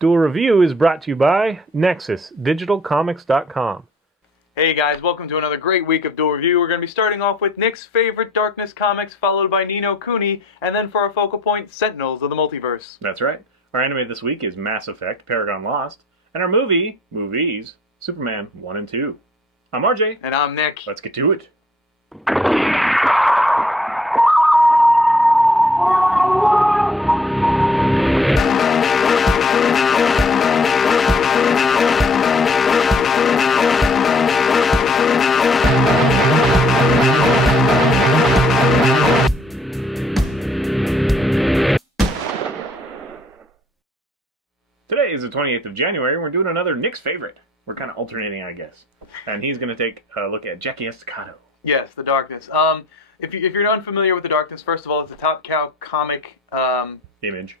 Duel Review is brought to you by NexusDigitalComics.com. Hey guys, welcome to another great week of Duel Review. We're going to be starting off with Nick's favorite Darkness comics, followed by Ni no Kuni, and then for our focal point, Sentinels of the Multiverse. That's right. Our anime this week is Mass Effect, Paragon Lost, and our movies, Superman 1 and 2. I'm RJ. And I'm Nick. Let's get to it. Today is the 28th of January, and we're doing another Nick's favorite. We're kind of alternating, I guess. And he's going to take a look at Jackie Estacado. Yes, The Darkness. If you're unfamiliar with The Darkness, first of all, it's a Top Cow comic. Image.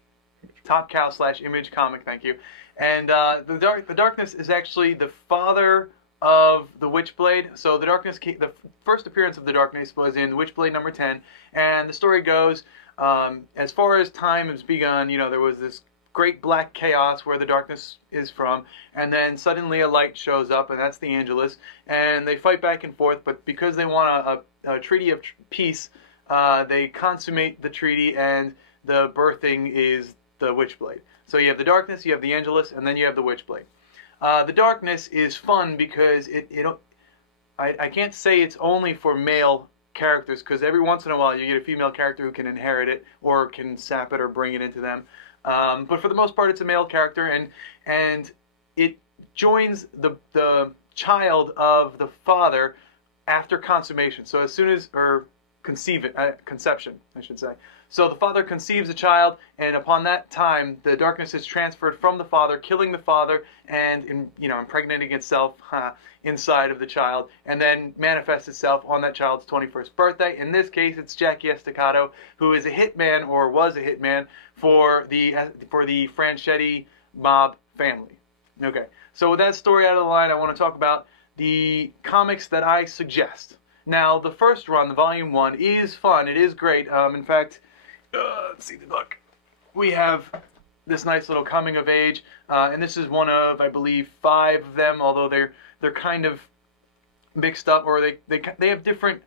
Top Cow / Image comic, thank you. And the Darkness is actually the father of the Witchblade. So the Darkness, the first appearance of the Darkness was in Witchblade number 10. And the story goes, as far as time has begun, there was this great black chaos where the Darkness is from, and then suddenly a light shows up, and that's the Angelus, and they fight back and forth, but because they want a treaty of peace, they consummate the treaty, and the birthing is the Witchblade. So you have the Darkness, you have the Angelus, and then you have the Witchblade. The Darkness is fun because I can't say it's only for male characters, because every once in a while you get a female character who can inherit it, or can sap it or bring it into them. But for the most part, it's a male character, and it joins the child of the father after consummation. So as soon as, or conception, I should say. So the father conceives a child, and upon that time, the Darkness is transferred from the father, killing the father, and impregnating itself inside of the child, and then manifests itself on that child's 21st birthday. In this case, it's Jackie Estacado, who is a hitman, or was a hitman, for the Franchetti mob family. Okay, so with that story out of the line, I want to talk about the comics that I suggest. Now, the first run, the volume 1, is fun. It is great. In fact, let's see the book. We have this nice little coming of age, and this is one of, I believe, 5 of them. Although they're kind of mixed up, or they have different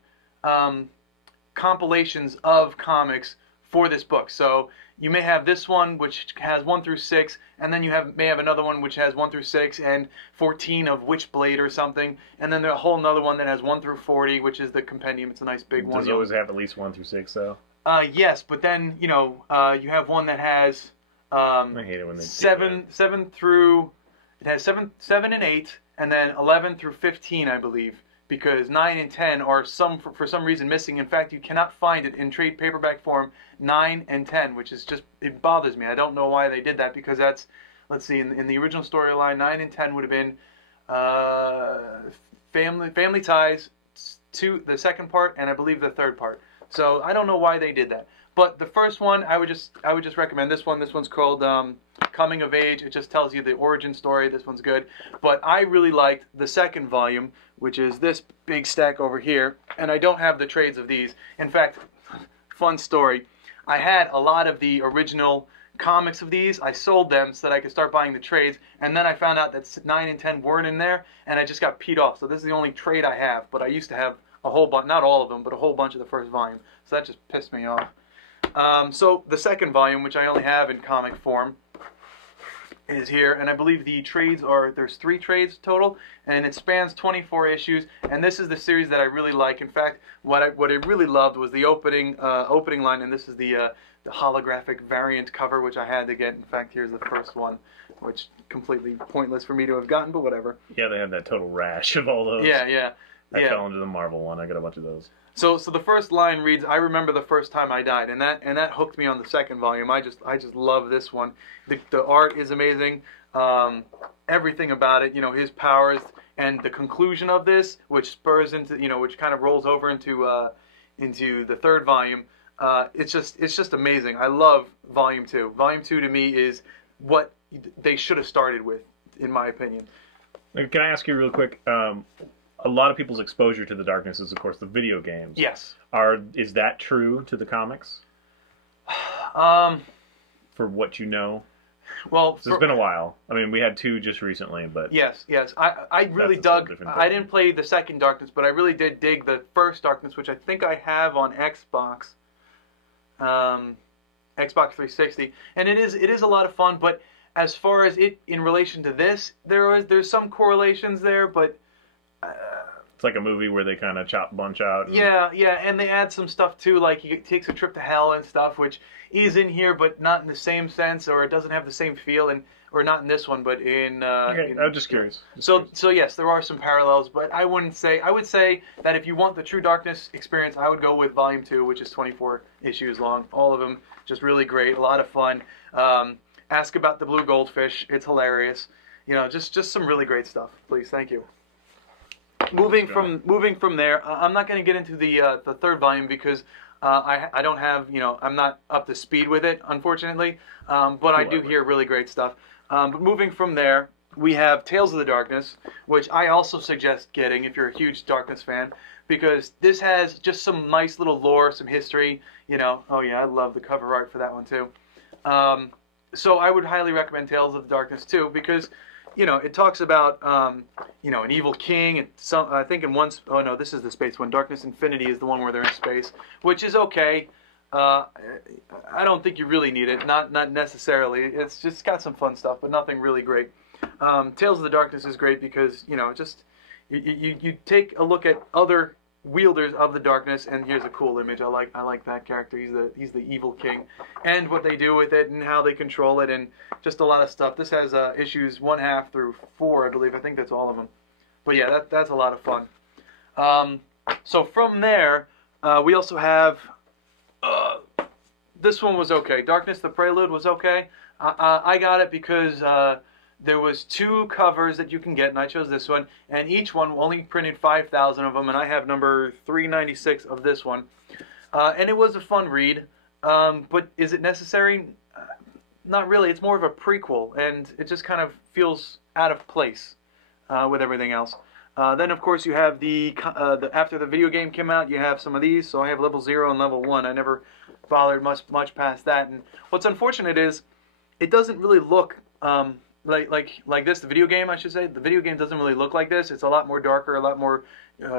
compilations of comics for this book. So you may have this one which has 1 through 6, and then you may have another one which has 1 through 6 and 14 of Witchblade or something, and then there's a whole another one that has 1 through 40, which is the compendium. It's a nice big one. Does it always have at least 1 through 6 though? Yes, but then you have one that has I hate it when they seven through, it has 7 and 8, and then 11 through 15, I believe, because 9 and 10 are for some reason missing. In fact, you cannot find it in trade paperback form, 9 and 10, which is just, it bothers me. I don't know why they did that, because that's, let's see, in the original storyline, 9 and 10 would have been Family Ties, the second part, and I believe the third part. So I don't know why they did that. But the first one, I would just recommend this one. This one's called Coming of Age. It just tells you the origin story. This one's good. But I really liked the second volume, which is this big stack over here. And I don't have the trades of these. In fact, fun story. I had a lot of the original comics of these. I sold them so that I could start buying the trades. And then I found out that 9 and 10 weren't in there. And I just got peed off. So this is the only trade I have. But I used to have a whole bunch, not all of them, but a whole bunch of the first volume. So that just pissed me off. So the second volume, which I only have in comic form, is here, and I believe the trades there's 3 trades total, and it spans 24 issues, and this is the series that I really like. In fact, what I really loved was the opening line, and this is the holographic variant cover, which I had to get. In fact, here's the first one, which completely pointless for me to have gotten, but whatever. Yeah, they have that total rash of all those. Yeah. I fell into the Marvel one. I got a bunch of those. So the first line reads, "I remember the first time I died," and that hooked me on the second volume. I just love this one. The art is amazing. Everything about it, his powers, and the conclusion of this, which spurs into, which kind of rolls over into the third volume. It's just amazing. I love volume 2. Volume 2 to me is what they should have started with, in my opinion. Can I ask you real quick? A lot of people's exposure to the Darkness is, of course, the video games. Yes. Is that true to the comics? For what you know? Well, So it's been a while. I mean, we had 2 just recently, but yes. I really That's a dug. different I thing. didn't play the second Darkness, but I really did dig the first Darkness, which I think I have on Xbox, Xbox 360, and it is a lot of fun. But as far as it in relation to this, there's some correlations there, but. It's like a movie where they kind of chop a bunch out. And Yeah, and they add some stuff too, like he takes a trip to hell and stuff, which is in here, but not in the same sense, or it doesn't have the same feel, or not in this one, but in. Okay, I'm just curious. So yes, there are some parallels, but I would say that if you want the true Darkness experience, I would go with Volume 2, which is 24 issues long. All of them just really great, a lot of fun. Ask about the blue goldfish; it's hilarious. Just some really great stuff. Please, thank you. Moving from there, I'm not going to get into the third volume because I don't have I'm not up to speed with it, unfortunately. But I do hear really great stuff. But moving from there, we have Tales of the Darkness, which I also suggest getting if you're a huge Darkness fan, because this has just some nice little lore, some history. Oh yeah, I love the cover art for that one too. So I would highly recommend Tales of the Darkness too, because it talks about, an evil king, and I think in one, oh no, this is the space one. Darkness Infinity is the one where they're in space, which is okay. I don't think you really need it, not necessarily. It's just got some fun stuff, but nothing really great. Tales of the Darkness is great because, you take a look at other wielders of the darkness, and here's a cool image. I like that character. He's the evil king, and what they do with it and how they control it, and just a lot of stuff. This has issues 1/2 through 4, I believe. I think that's all of them. But yeah, that's a lot of fun. So from there, we also have this one was okay. Darkness the Prelude was okay. I got it because there was 2 covers that you can get, and I chose this one. And each one only printed 5,000 of them, and I have number 396 of this one. And it was a fun read. But is it necessary? Not really. It's more of a prequel, and it just kind of feels out of place with everything else. Then, of course, you have after the video game came out, you have some of these. So I have level 0 and level 1. I never bothered much past that. And what's unfortunate is it doesn't really look like this. The video game, I should say, the video game doesn't really look like this. It's a lot more darker, a lot more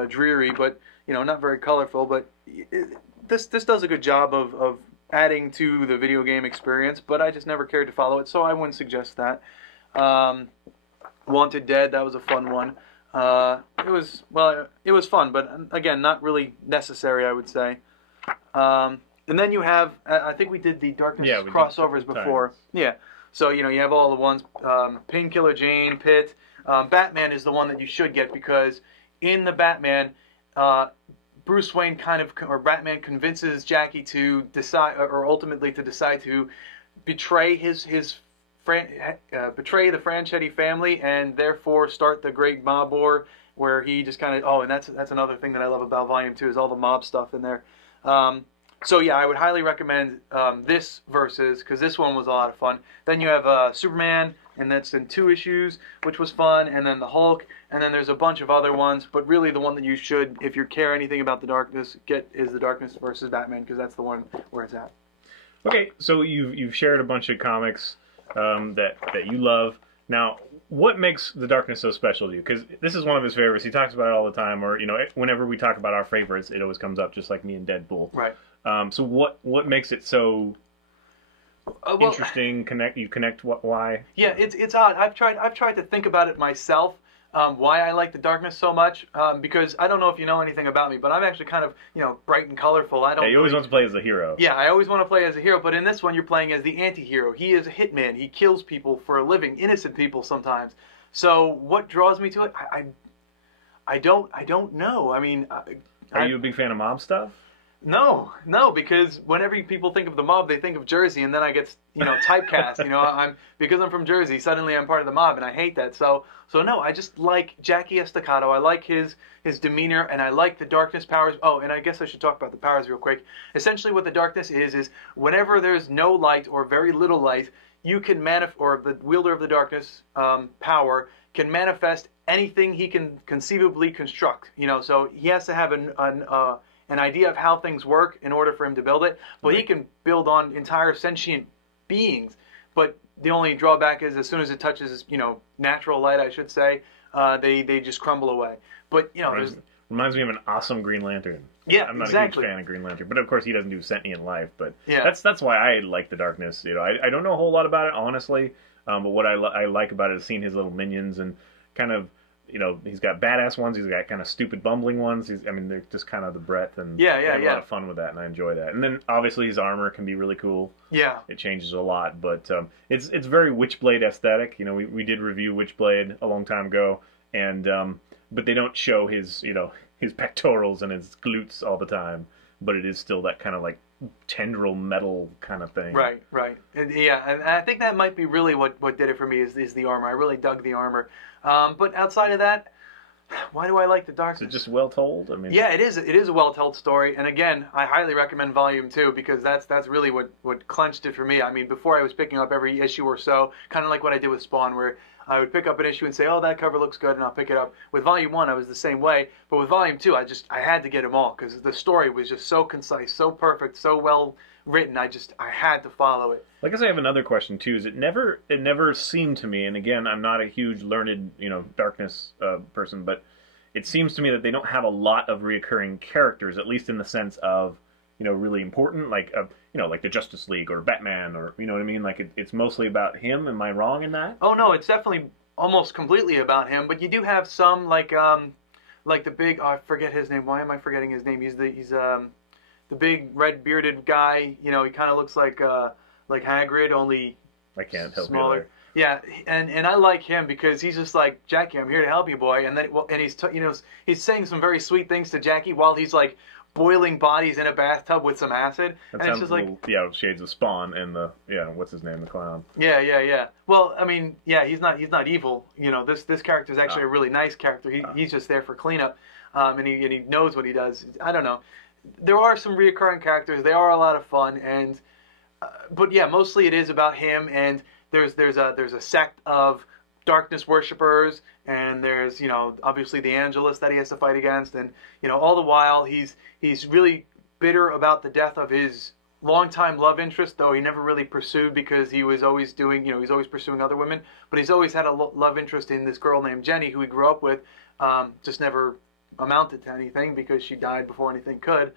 dreary, but not very colorful. But this does a good job of adding to the video game experience. But I just never cared to follow it, so I wouldn't suggest that. Wanted Dead, that was a fun one. It was fun, but again, not really necessary, I would say. And then you have, I think we did the Darkness crossovers before. Yeah. So, you have all the ones, Painkiller Jane, Pitt. Batman is the one that you should get because in the Batman, Bruce Wayne Batman convinces Jackie to decide, or ultimately to decide to betray betray the Franchetti family and therefore start the Great Mob War, where he just kind of, and that's another thing that I love about Volume 2 is all the mob stuff in there. So yeah, I would highly recommend this versus, because this one was a lot of fun. Then you have Superman, and that's in 2 issues, which was fun, and then the Hulk, and then there's a bunch of other ones, but really the one that you should, if you care anything about the Darkness, get is the Darkness versus Batman, because that's the one where it's at. Okay, so you've shared a bunch of comics that you love. Now, what makes the Darkness so special to you? Because this is one of his favorites. He talks about it all the time, or whenever we talk about our favorites, it always comes up, just like me and Deadpool. Right. So what makes it so interesting? Why? Yeah, it's odd. I've tried to think about it myself. Why I like the Darkness so much, because I don't know if you know anything about me, but I'm actually kind of, bright and colorful. You always want to play as a hero. Yeah, I always want to play as a hero, but in this one you're playing as the anti-hero. He is a hitman. He kills people for a living, innocent people sometimes. So what draws me to it? I don't know. I mean, are you a big fan of mob stuff? No, because whenever people think of the mob, they think of Jersey, and then I get, typecast. Because I'm from Jersey, suddenly I'm part of the mob, and I hate that. So no, I just like Jackie Estacado. I like his demeanor, and I like the Darkness powers. Oh, and I guess I should talk about the powers real quick. Essentially, what the Darkness is whenever there's no light or very little light, you can or the wielder of the Darkness power can manifest anything he can conceivably construct. So he has to have an idea of how things work in order for him to build it. But he can build on entire sentient beings. But the only drawback is as soon as it touches, natural light, I should say, they just crumble away. But reminds me of an awesome Green Lantern. Yeah, I'm not exactly. a huge fan of Green Lantern, but of course he doesn't do sentient life. But yeah. that's why I like the Darkness. I don't know a whole lot about it, honestly. But what I like about it is seeing his little minions and kind of, he's got badass ones, he's got kind of stupid bumbling ones. They're just kind of the breadth, and I have a lot of fun with that, and I enjoy that. And then obviously his armor can be really cool. Yeah, it changes a lot, but it's very Witchblade aesthetic. We did review Witchblade a long time ago, and but they don't show his his pectorals and his glutes all the time. But it is still that kind of like tendril metal kind of thing. Right. And I think that might be really what did it for me is the armor. I really dug the armor. But outside of that, why do I like the Darkness? Is it just well told? Yeah, it is. It is a well told story. And again, I highly recommend Volume 2 because that's really what clenched it for me. Before I was picking up every issue or so, kind of like what I did with Spawn, where I would pick up an issue and say, oh, that cover looks good, and I'll pick it up. With Volume 1, I was the same way. But with Volume 2, I had to get them all because the story was just so concise, so perfect, so well written. I had to follow it. I guess I have another question too. Is it never seemed to me, and again, I'm not a huge learned Darkness person, but it seems to me that they don't have a lot of reoccurring characters, at least in the sense of really important, like like the Justice League or Batman, or you know what I mean. Like it's mostly about him. Am I wrong in that? Oh no, it's definitely almost completely about him. But you do have some like the big I forget his name. Why am I forgetting his name? He's the big red bearded guy. He kind of looks like Hagrid, only I can't help smaller. Yeah, and I like him because he's just like, Jackie, I'm here to help you, boy. And then he's saying some very sweet things to Jackie while he's like boiling bodies in a bathtub with some acid. That and sounds it's just shades of Spawn and the what's his name, the clown. Yeah. Well, he's not evil. This character is actually a really nice character. He's just there for cleanup, and he knows what he does. I don't know. There are some reoccurring characters. They are a lot of fun, and but yeah, mostly it is about him. And there's a sect of Darkness worshippers, and there's obviously the Angelus that he has to fight against, and all the while he's really bitter about the death of his longtime love interest, though he never really pursued because he was always doing he's always pursuing other women, but he's always had a love interest in this girl named Jenny who he grew up with, just never amounted to anything because she died before anything could,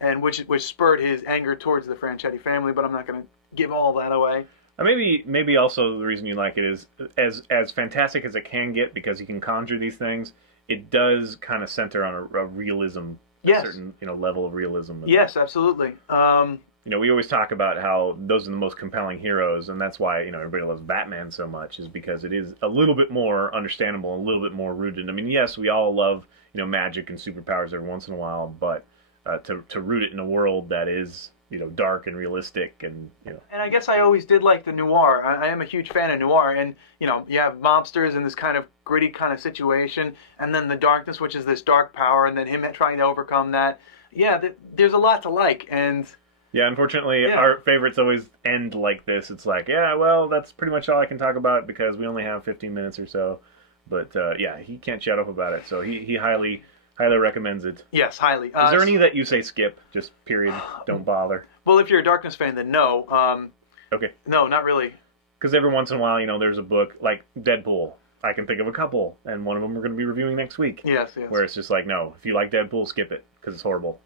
and which spurred his anger towards the Franchetti family. But I'm not going to give all that away. Maybe also the reason you like it is as fantastic as it can get because you can conjure these things. It does kind of center on a realism, a certain level of realism. Yes, absolutely. We always talk about how those are the most compelling heroes, and that's why everybody loves Batman so much, is because it is a little bit more understandable, and a little bit more rooted. Yes, we all love magic and superpowers every once in a while, but to root it in a world that is dark and realistic, and And I guess I always did like the noir. I am a huge fan of noir, and you have mobsters in this kind of gritty kind of situation, and then the Darkness, which is this dark power, and then him trying to overcome that. Yeah, there's a lot to like, and yeah, unfortunately, our favorites always end like this. It's like, yeah, well, that's pretty much all I can talk about because we only have 15 minutes or so. But yeah, he can't shut up about it, so he highly recommends it. Yes, highly. Is there any that you say skip? Just period. Don't bother. Well, if you're a Darkness fan, then no. Okay. No, not really. Because every once in a while, there's a book like Deadpool. I can think of a couple, and one of them we're going to be reviewing next week. Yes. Where it's just like, no, if you like Deadpool, skip it because it's horrible.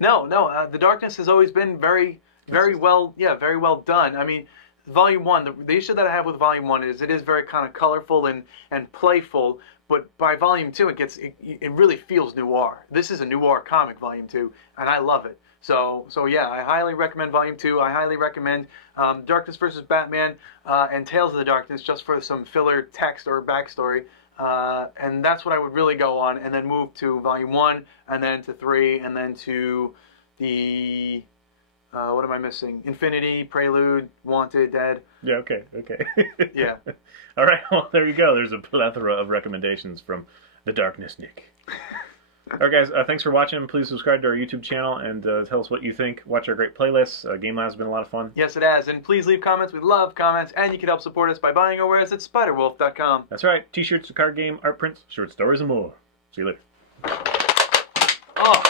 No. The Darkness has always been very well done. Volume 1, the issue that I have with Volume 1 is it is very kind of colorful and playful, but by Volume 2 it really feels noir. This is a noir comic, Volume 2, and I love it. So yeah, I highly recommend Volume 2. I highly recommend Darkness vs. Batman and Tales of the Darkness just for some filler text or backstory. And that's what I would really go on, and then move to Volume 1, and then to 3, and then to the... what am I missing? Infinity, Prelude, Wanted, Dead. Yeah, okay. Yeah. All right, well, there you go. There's a plethora of recommendations from the Darkness Nick. All right, guys, thanks for watching. Please subscribe to our YouTube channel and tell us what you think. Watch our great playlists. Game Lab's been a lot of fun. Yes, it has. And please leave comments. We love comments. And you can help support us by buying our wares at spiderwolf.com. That's right. T-shirts, card game, art prints, short stories, and more. See you later. Oh.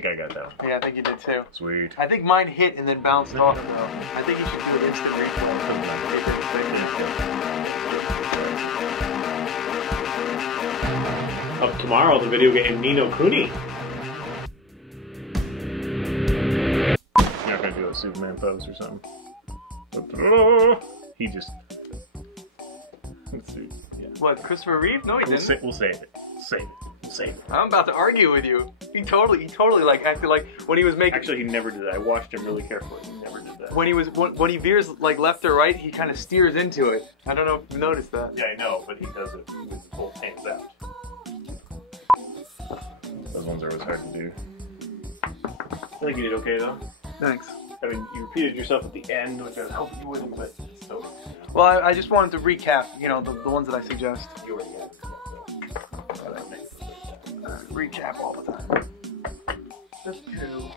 think I got that one. Yeah, I think you did too. Sweet. I think mine hit and then bounced off though. I think you should do an instant replay. Up tomorrow, the video game Nino Kuni. You're not gonna do a Superman pose or something. He just. Let's see. Yeah. What, Christopher Reeve? No, he didn't. We'll save it. Save it. Save it. I'm about to argue with you. He totally like acted like when he was making. Actually, he never did that. I watched him really carefully. He never did that. When he veers like left or right, he kind of steers into it. I don't know if you noticed that. Yeah, I know, but he does it with both hands out. Those ones are always hard to do. I think you did okay though. Thanks. I mean, you repeated yourself at the end, which I was hoping you wouldn't, but still. Well, I just wanted to recap, you know, the ones that I suggest. You already had it. Recap all the time. Just two.